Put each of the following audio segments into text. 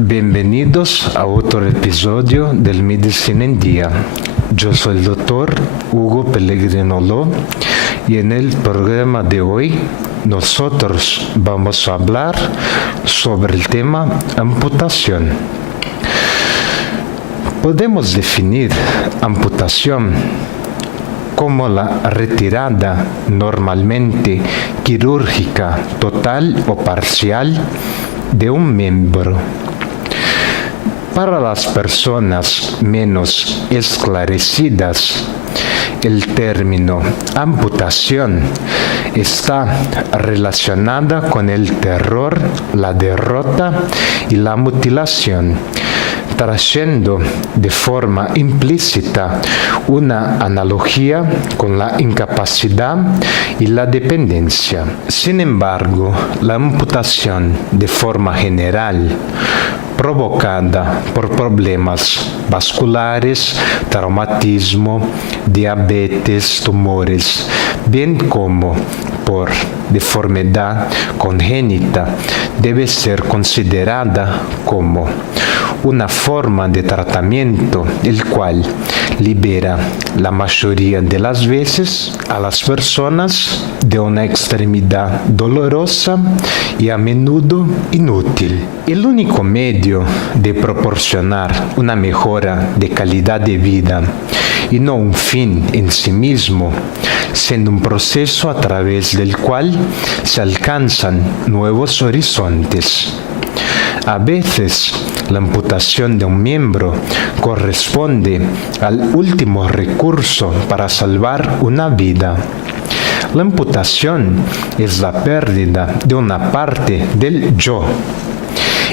Bienvenidos a otro episodio del Medicina en Día. Yo soy el doctor Hugo Pellegrino Ló y en el programa de hoy nosotros vamos a hablar sobre el tema amputación. Podemos definir amputación como la retirada normalmente quirúrgica total o parcial de un miembro. Para las personas menos esclarecidas, el término amputación está relacionada con el terror, la derrota y la mutilación, trayendo de forma implícita una analogía con la incapacidad y la dependencia. Sin embargo, la amputación de forma general, provocada por problemas vasculares, traumatismo, diabetes, tumores, bien como por deformidad congénita, debe ser considerada como una forma de tratamiento el cual libera la mayoría de las veces a las personas de una extremidad dolorosa y a menudo inútil. El único medio de proporcionar una mejora de calidad de vida y no un fin en sí mismo, siendo un proceso a través del cual se alcanzan nuevos horizontes. A veces, la amputación de un miembro corresponde al último recurso para salvar una vida. La amputación es la pérdida de una parte del yo,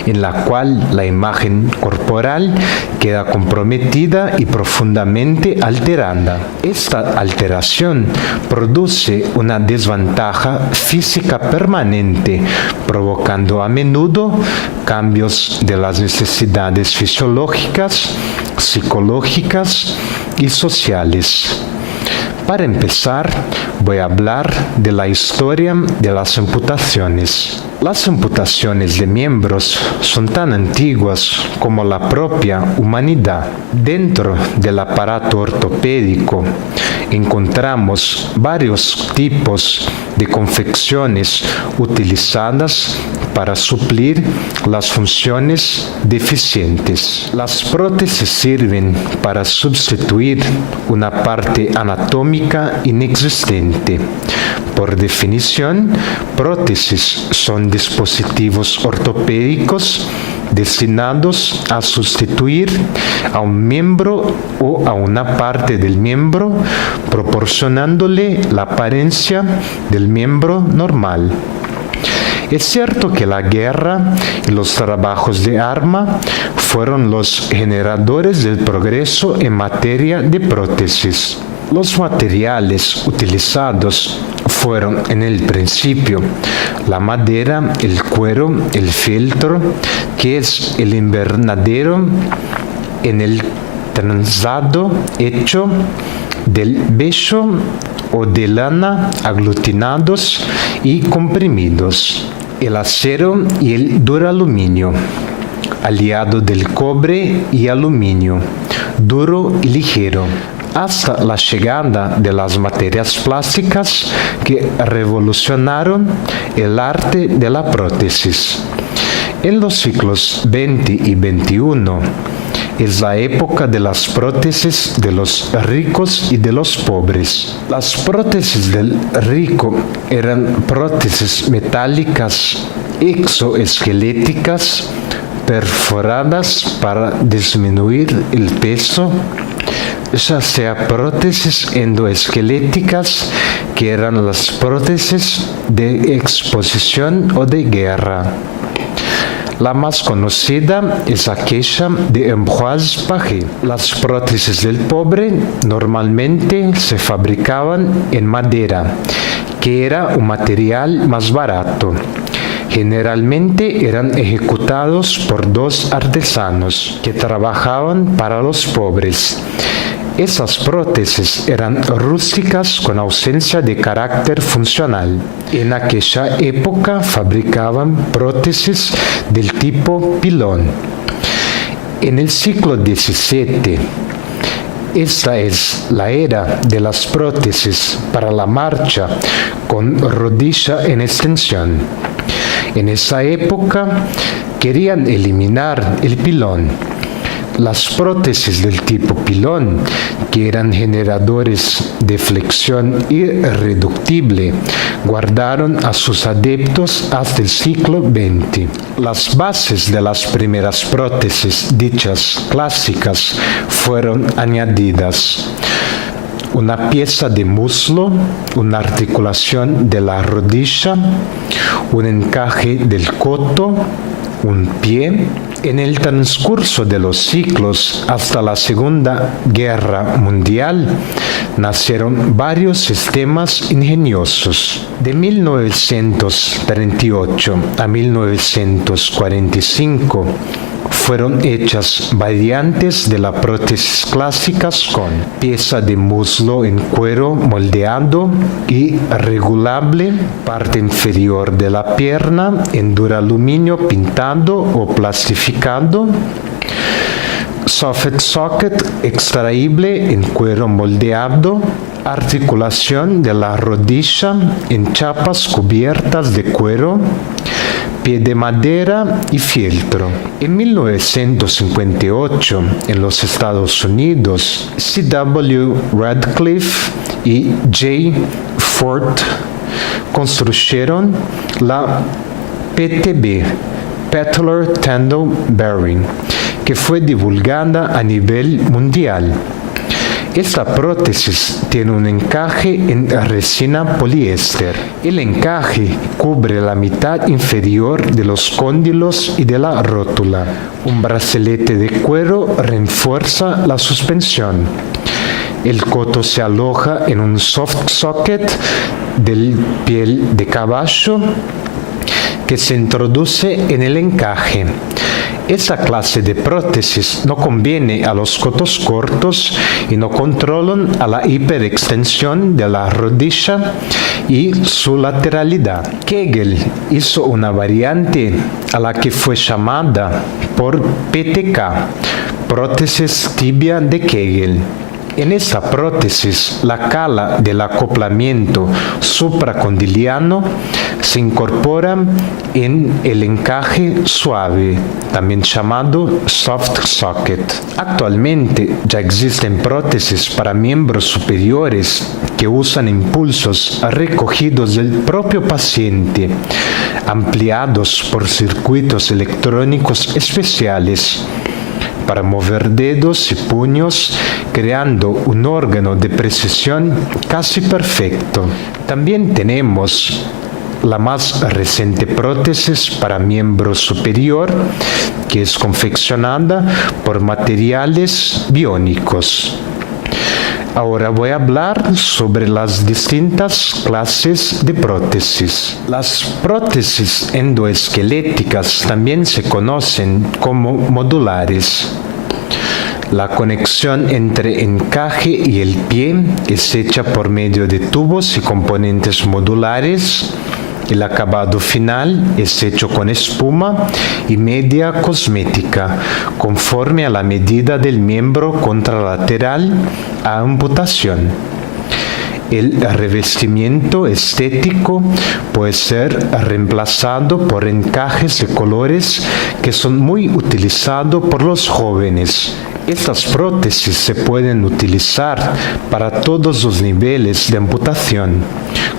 en la cual la imagen corporal queda comprometida y profundamente alterada. Esta alteración produce una desventaja física permanente, provocando a menudo cambios de las necesidades fisiológicas, psicológicas y sociales. Para empezar, voy a hablar de la historia de las amputaciones. Las amputaciones de miembros son tan antiguas como la propia humanidad. Dentro del aparato ortopédico encontramos varios tipos de confecciones utilizadas para suplir las funciones deficientes. Las prótesis sirven para sustituir una parte anatómica inexistente. Por definición, prótesis son dispositivos ortopédicos destinados a sustituir a un miembro o a una parte del miembro, proporcionándole la apariencia del miembro normal. Es cierto que la guerra y los trabajos de arma fueron los generadores del progreso en materia de prótesis. Los materiales utilizados fueron en el principio la madera, el cuero, el fieltro, que es el invernadero en el trenzado hecho del vello o de lana aglutinados y comprimidos, el acero y el duraluminio, aliado del cobre y aluminio, duro y ligero, hasta la llegada de las materias plásticas que revolucionaron el arte de la prótesis. En los siglos XX y XXI, es la época de las prótesis de los ricos y de los pobres. Las prótesis del rico eran prótesis metálicas exoesqueléticas perforadas para disminuir el peso, ya sea prótesis endoesqueléticas, que eran las prótesis de exposición o de guerra. La más conocida es aquella de Ambroise Paré. Las prótesis del pobre normalmente se fabricaban en madera, que era un material más barato. Generalmente eran ejecutados por dos artesanos que trabajaban para los pobres. Esas prótesis eran rústicas con ausencia de carácter funcional. En aquella época fabricaban prótesis del tipo pilón. En el siglo XVII, esta es la era de las prótesis para la marcha con rodilla en extensión. En esa época querían eliminar el pilón. Las prótesis del tipo pilón, que eran generadores de flexión irreductible, guardaron a sus adeptos hasta el siglo XX. Las bases de las primeras prótesis, dichas clásicas, fueron añadidas. Una pieza de muslo, una articulación de la rodilla, un encaje del codo, un pie. En el transcurso de los siglos hasta la Segunda Guerra Mundial nacieron varios sistemas ingeniosos. De 1938 a 1945 fueron hechas variantes de la prótesis clásicas con pieza de muslo en cuero moldeado y regulable, parte inferior de la pierna en duraluminio pintado o plastificado, soft socket extraíble en cuero moldeado, articulación de la rodilla en chapas cubiertas de cuero, pie de madera y fieltro. En 1958, en los Estados Unidos, C.W. Radcliffe y J. Ford construyeron la PTB, Patellar Tendon Bearing, que fue divulgada a nivel mundial. Esta prótesis tiene un encaje en resina poliéster. El encaje cubre la mitad inferior de los cóndilos y de la rótula. Un brazalete de cuero refuerza la suspensión. El codo se aloja en un soft socket de piel de caballo que se introduce en el encaje. Esa clase de prótesis no conviene a los codos cortos y no controlan a la hiperextensión de la rodilla y su lateralidad. Kegel hizo una variante a la que fue llamada por PTK, prótesis tibia de Kegel. En esta prótesis, la cala del acoplamiento supracondiliano se incorpora en el encaje suave, también llamado soft socket. Actualmente ya existen prótesis para miembros superiores que usan impulsos recogidos del propio paciente, ampliados por circuitos electrónicos especiales, para mover dedos y puños, creando un órgano de precisión casi perfecto. También tenemos la más reciente prótesis para miembro superior, que es confeccionada por materiales biónicos. Ahora voy a hablar sobre las distintas clases de prótesis. Las prótesis endoesqueléticas también se conocen como modulares. La conexión entre encaje y el pie es hecha por medio de tubos y componentes modulares. El acabado final es hecho con espuma y media cosmética, conforme a la medida del miembro contralateral a amputación. El revestimiento estético puede ser reemplazado por encajes de colores que son muy utilizados por los jóvenes. Estas prótesis se pueden utilizar para todos los niveles de amputación,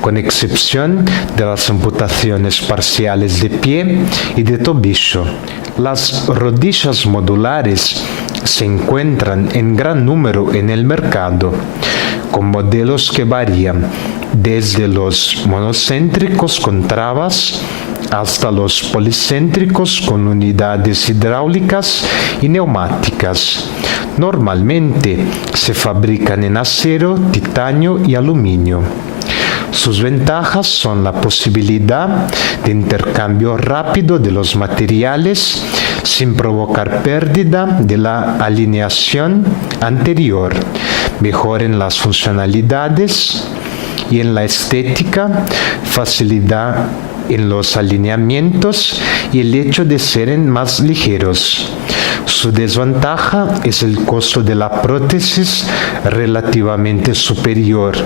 con excepción de las amputaciones parciales de pie y de tobillo. Las rodillas modulares se encuentran en gran número en el mercado, con modelos que varían desde los monocéntricos con trabas hasta los policéntricos con unidades hidráulicas y neumáticas. Normalmente se fabrican en acero, titanio y aluminio. Sus ventajas son la posibilidad de intercambio rápido de los materiales sin provocar pérdida de la alineación anterior, mejor en las funcionalidades y en la estética, facilidad en los alineamientos y el hecho de ser más ligeros. Su desventaja es el costo de la prótesis relativamente superior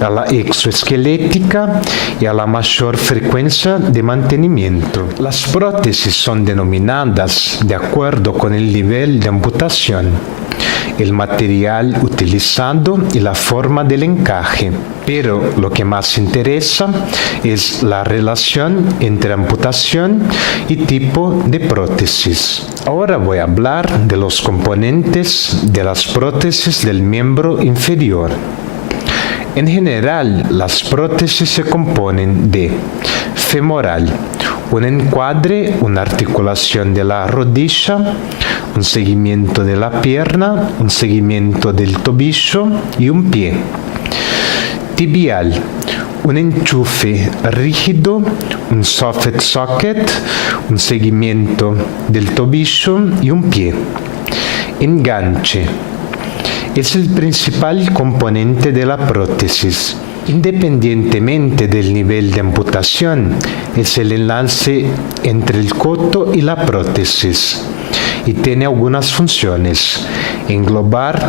a la exoesquelética y a la mayor frecuencia de mantenimiento. Las prótesis son denominadas de acuerdo con el nivel de amputación, el material utilizado y la forma del encaje, pero lo que más interesa es la relación entre amputación y tipo de prótesis. Ahora voy a hablar de los componentes de las prótesis del miembro inferior. En general, las prótesis se componen de femoral, un encuadre, una articulación de la rodilla, un seguimiento de la pierna, un seguimiento del tobillo y un pie. Tibial, un enchufe rígido, un soffit socket, un seguimiento del tobillo y un pie. Enganche. Es el principal componente de la prótesis. Independientemente del nivel de amputación, es el enlace entre el coto y la prótesis y tiene algunas funciones: englobar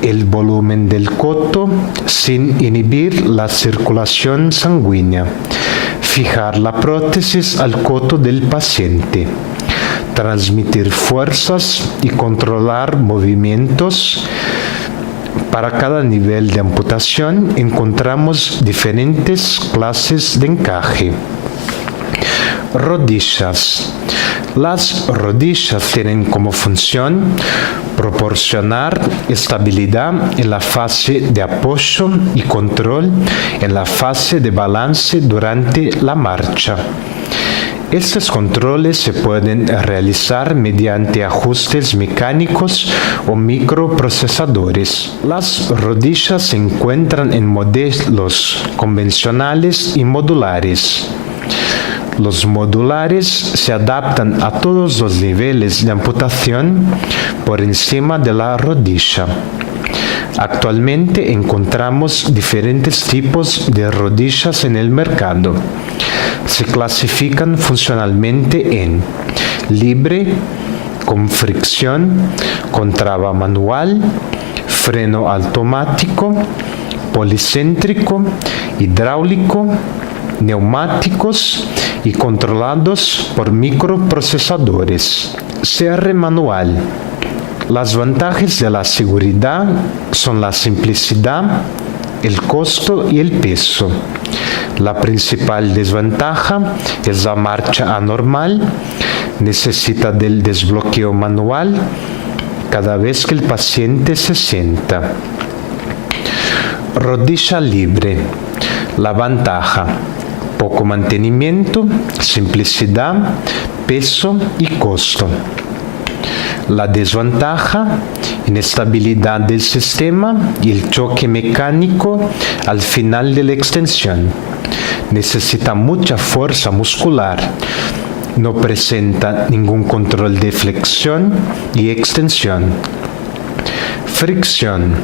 el volumen del coto sin inhibir la circulación sanguínea, fijar la prótesis al coto del paciente, transmitir fuerzas y controlar movimientos. Para cada nivel de amputación encontramos diferentes clases de encaje. Rodillas. Las rodillas tienen como función proporcionar estabilidad en la fase de apoyo y control en la fase de balance durante la marcha. Estos controles se pueden realizar mediante ajustes mecánicos o microprocesadores. Las rodillas se encuentran en modelos convencionales y modulares. Los modulares se adaptan a todos los niveles de amputación por encima de la rodilla. Actualmente encontramos diferentes tipos de rodillas en el mercado. Se clasifican funcionalmente en libre, con fricción, con traba manual, freno automático, policéntrico, hidráulico, neumáticos y controlados por microprocesadores. Cierre manual. Las ventajas de la seguridad son la simplicidad, el costo y el peso. La principal desventaja es la marcha anormal, necesita del desbloqueo manual cada vez que el paciente se sienta. Rodilla libre. La ventaja: poco mantenimiento, simplicidad, peso y costo. La desventaja: inestabilidad del sistema y el choque mecánico al final de la extensión. Necesita mucha fuerza muscular. No presenta ningún control de flexión y extensión. Fricción.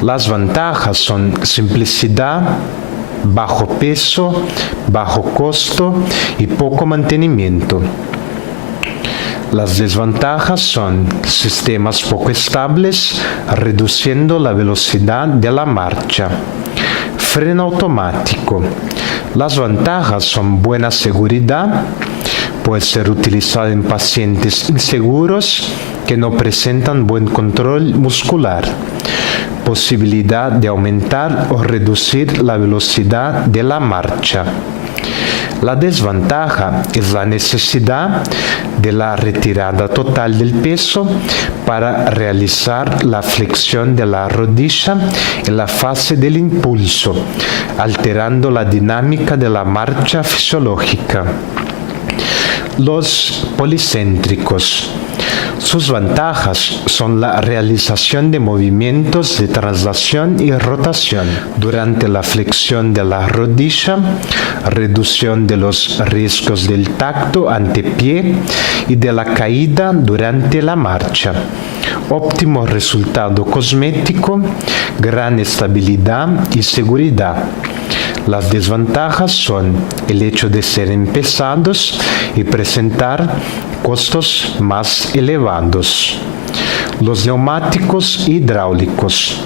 Las ventajas son simplicidad, bajo peso, bajo costo y poco mantenimiento. Las desventajas son sistemas poco estables, reduciendo la velocidad de la marcha. Freno automático. Las ventajas son buena seguridad, puede ser utilizado en pacientes inseguros que no presentan buen control muscular. Posibilidad de aumentar o reducir la velocidad de la marcha. La desventaja es la necesidad de la retirada total del peso para realizar la flexión de la rodilla en la fase del impulso, alterando la dinámica de la marcha fisiológica. Los policéntricos. Sus ventajas son la realización de movimientos de traslación y rotación durante la flexión de la rodilla, reducción de los riesgos del tacto ante pie y de la caída durante la marcha, óptimo resultado cosmético, gran estabilidad y seguridad. Las desventajas son el hecho de ser pesados y presentar costos más elevados. Los neumáticos hidráulicos.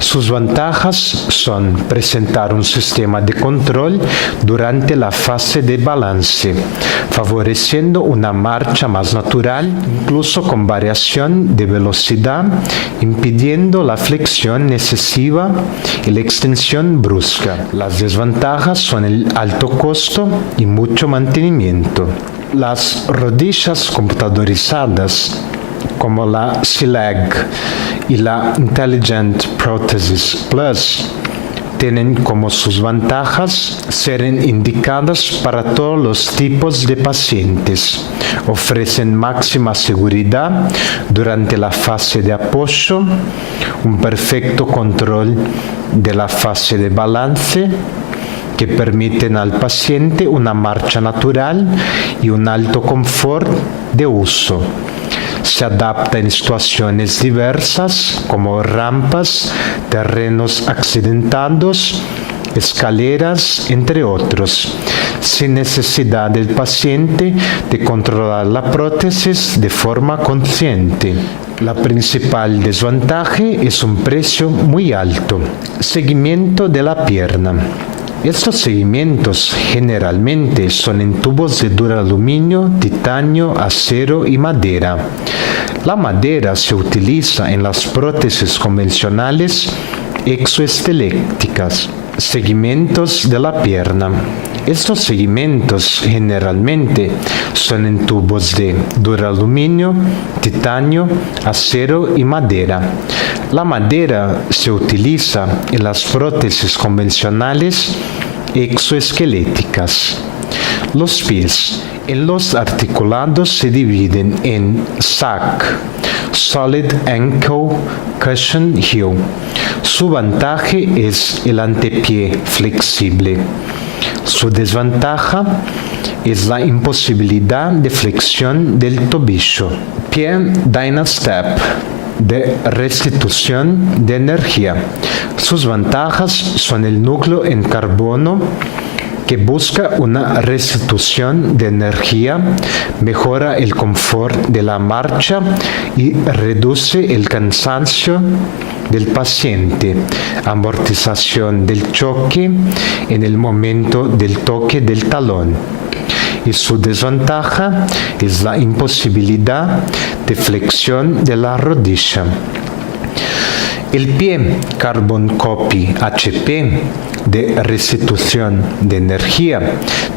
Sus ventajas son presentar un sistema de control durante la fase de balance, favoreciendo una marcha más natural, incluso con variación de velocidad, impidiendo la flexión excesiva y la extensión brusca. Las desventajas son el alto costo y mucho mantenimiento. Las rodillas computadorizadas como la CILAG y la Intelligent Prosthesis Plus tienen como sus ventajas ser indicadas para todos los tipos de pacientes, ofrecen máxima seguridad durante la fase de apoyo, un perfecto control de la fase de balance, que permiten al paciente una marcha natural y un alto confort de uso. Se adapta en situaciones diversas como rampas, terrenos accidentados, escaleras, entre otros, sin necesidad del paciente de controlar la prótesis de forma consciente. La principal desventaja es un precio muy alto. Seguimiento de la pierna. Estos seguimientos generalmente son en tubos de duraluminio, titanio, acero y madera. La madera se utiliza en las prótesis convencionales exoesqueléticas. Seguimientos de la pierna. Estos seguimientos generalmente son en tubos de duraluminio, titanio, acero y madera. La madera se utiliza en las prótesis convencionales exoesqueléticas. Los pies. En los articulados se dividen en SAC, Solid Ankle Cushion Heel. Su ventaja es el antepié flexible. Su desventaja es la imposibilidad de flexión del tobillo. Pie Dynastep de restitución de energía. Sus ventajas son el núcleo en carbono que busca una restitución de energía, mejora el confort de la marcha y reduce el cansancio del paciente, amortización del choque en el momento del toque del talón. Y su desventaja es la imposibilidad de flexión de la rodilla. El pie Carbon Copy HP de restitución de energía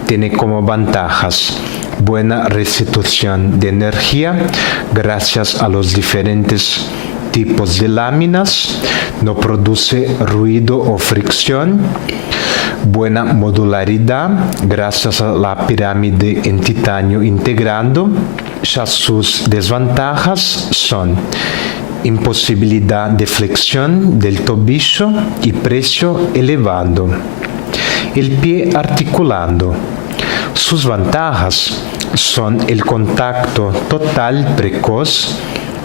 tiene como ventajas buena restitución de energía gracias a los diferentes tipos de láminas, no produce ruido o fricción, buena modularidad gracias a la pirámide en titanio integrando. Ya sus desventajas son imposibilidad de flexión del tobillo y precio elevado. El pie articulado. Sus ventajas son el contacto total precoz,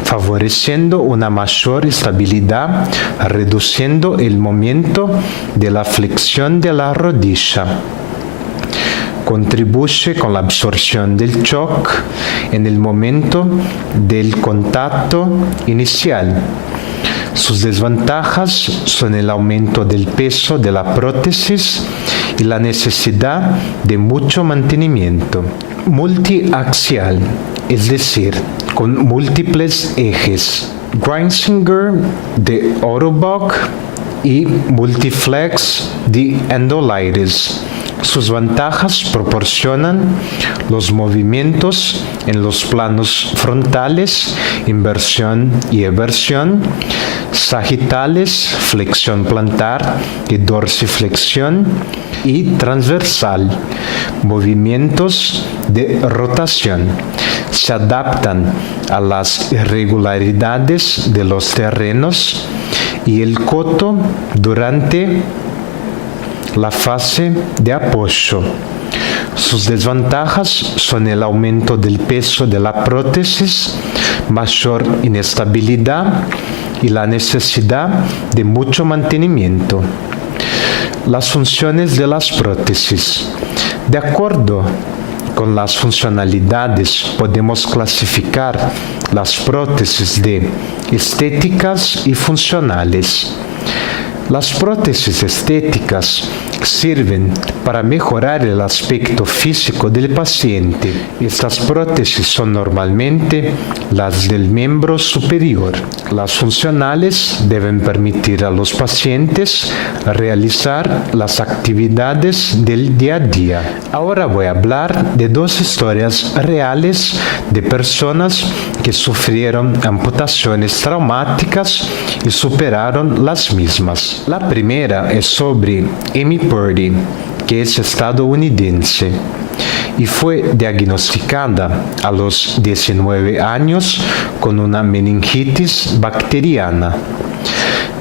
favoreciendo una mayor estabilidad, reduciendo el momento de la flexión de la rodilla. Contribuye con la absorción del shock en el momento del contacto inicial. Sus desventajas son el aumento del peso de la prótesis y la necesidad de mucho mantenimiento. Multiaxial, es decir, con múltiples ejes. Grindsinger de Autobach y Multiflex de Endolitis. Sus ventajas proporcionan los movimientos en los planos frontales, inversión y eversión, sagitales, flexión plantar y dorsiflexión, y transversal, movimientos de rotación. Se adaptan a las irregularidades de los terrenos y el coto durante la fase de apoyo. Sus desventajas son el aumento del peso de la prótesis, mayor inestabilidad y la necesidad de mucho mantenimiento. Las funciones de las prótesis. De acuerdo Con las funcionalidades podemos clasificar las prótesis de estéticas y funcionales. Las prótesis estéticas sirven para mejorar el aspecto físico del paciente. Estas prótesis son normalmente las del miembro superior. Las funcionales deben permitir a los pacientes realizar las actividades del día a día. Ahora voy a hablar de dos historias reales de personas que sufrieron amputaciones traumáticas y superaron las mismas. La primera es sobre Amy Purdy, que es estadounidense y fue diagnosticada a los 19 años con una meningitis bacteriana.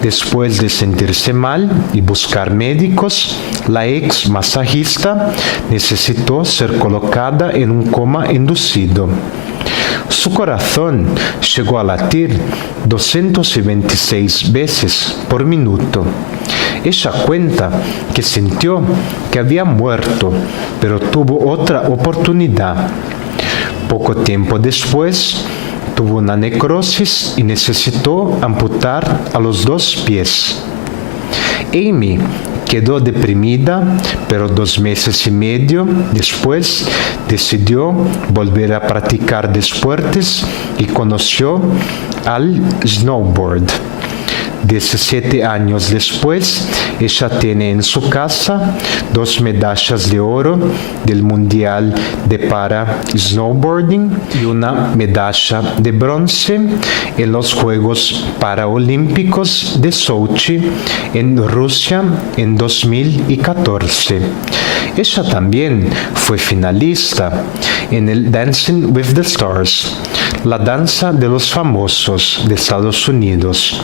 Después de sentirse mal y buscar médicos, la ex masajista necesitó ser colocada en un coma inducido. Su corazón llegó a latir 226 veces por minuto. Ella cuenta que sintió que había muerto, pero tuvo otra oportunidad. Poco tiempo después, tuvo una necrosis y necesitó amputar a los 2 pies. Amy quedó deprimida, pero 2 meses y medio después decidió volver a practicar deportes y conoció al snowboard. 17 años después, ella tiene en su casa 2 medallas de oro del Mundial de para snowboarding y una medalla de bronce en los Juegos Paralímpicos de Sochi en Rusia en 2014. Ella también fue finalista en el Dancing with the Stars, la danza de los famosos de Estados Unidos,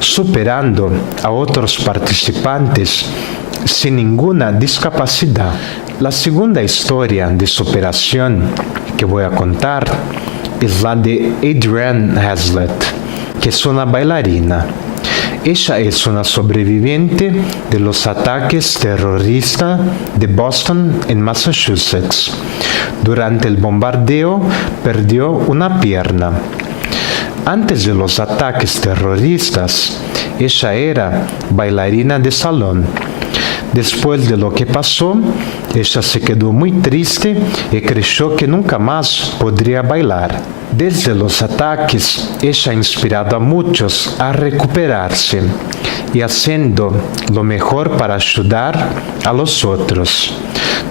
superando a otros participantes sin ninguna discapacidad. La segunda historia de superación que voy a contar es la de Adrienne Hazlitt, que es una bailarina. Ella es una sobreviviente de los ataques terroristas de Boston en Massachusetts. Durante el bombardeo perdió una pierna. Antes de los ataques terroristas, ella era bailarina de salón. Después de lo que pasó, ella se quedó muy triste y creyó que nunca más podría bailar. Desde los ataques, ella ha inspirado a muchos a recuperarse y haciendo lo mejor para ayudar a los otros.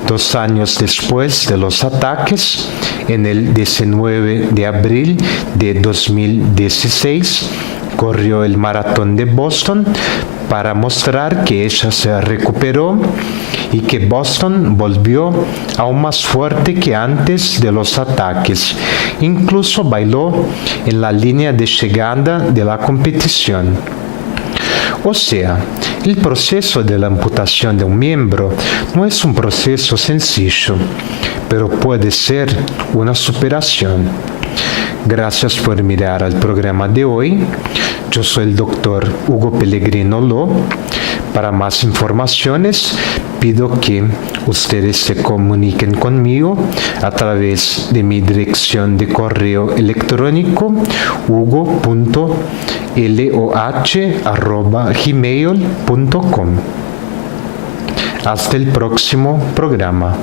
2 años después de los ataques, en el 19 de abril de 2016, corrió el maratón de Boston para mostrar que ella se recuperó y que Boston volvió aún más fuerte que antes de los ataques. Incluso bailó en la línea de llegada de la competición. O sea, el proceso de la amputación de un miembro no es un proceso sencillo, pero puede ser una superación. Gracias por mirar al programa de hoy. Yo soy el doctor Hugo Pellegrino Lo. Para más informaciones, pido que ustedes se comuniquen conmigo a través de mi dirección de correo electrónico hugo.loh@gmail.com. Hasta el próximo programa.